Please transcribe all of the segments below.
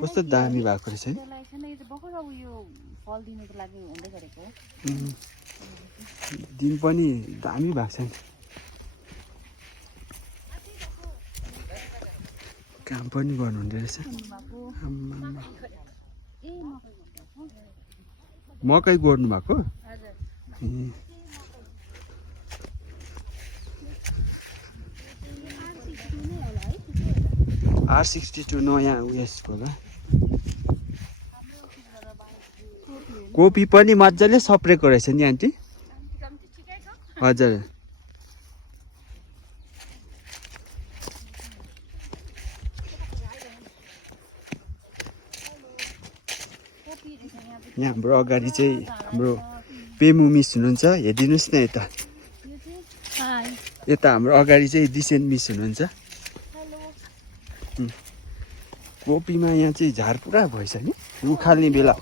कस्तो दामी भएको रहेछ है दिन पनि दामी भएको छ नि काम पनि गर्नुहुँदो रहेछ मकै गोड्नु भएको R62 नयाँ उयसको होला कोपी पनि मजाले सप्रेको रहेछ नि आन्टी हजुर यहाँ हाम्रो अगाडि चाहिँ हाम्रो पेमु मिस हुनुहुन्छ हेरिदिनुहोस् न यता यता हाम्रो अगाडि चाहिँ दिसेन मिस हुनुहुन्छ कोपीमा यहाँ चाहिँ झार पुरा भएछ नि उखाल्ने बेला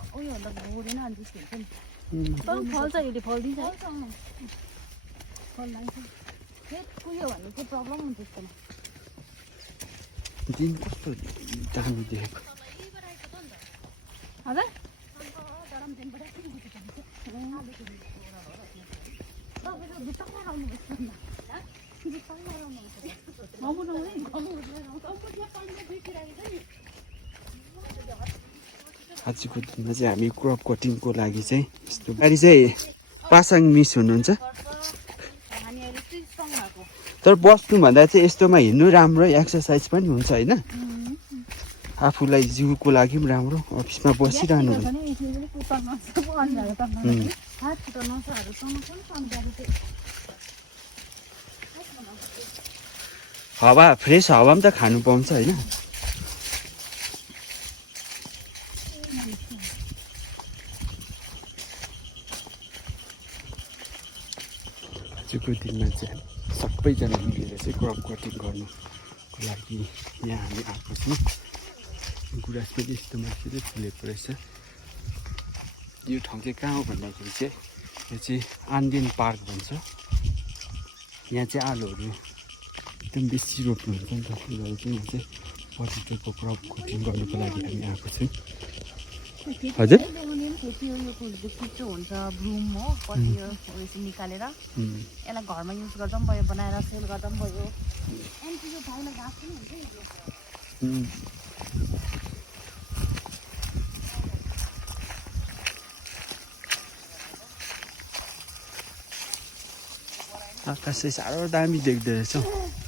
दिन कस्तो दामी देखेको आजको दिनमा चाहिँ हामी क्रप कटिङको लागि चाहिँ यस्तो गाडी चाहिँ पासाङ मिस हुनुहुन्छ तर बस्नुभन्दा चाहिँ यस्तोमा हिँड्नु राम्रो एक्सर्साइज पनि हुन्छ होइन आफूलाई जिउको लागि पनि राम्रो अफिसमा बसिरहनु हावा फ्रेस हावा पनि त खानु पाउँछ होइन आजको दिनमा चाहिँ सबैजना मिलेर चाहिँ क्रप कटिङ गर्नुको लागि यहाँ हामी आएको छौँ गुराँस पनि यस्तो मान्छेले फुलेको रहेछ यो ठाउँ चाहिँ कहाँ हो भन्दाखेरि चाहिँ यो चाहिँ आन्देन पार्क भन्छ यहाँ चाहिँ आलुहरू एकदम बेसी रोप्नुहुन्छ नि त त्यही भएर चाहिँ यहाँ चाहिँ पोटेटोको क्रप कटिङ गर्नुको लागि हामी आएको छौँ हजुर हुन्छ ब्रुम हो पछि निकालेर यसलाई घरमा युज गर्दा पनि भयो बनाएर सेल गर्दा पनि भयो अनि यो गाईलाई घाँस पनि हुन्छ आकाश चाहिँ साह्रो दामी देख्दो रहेछ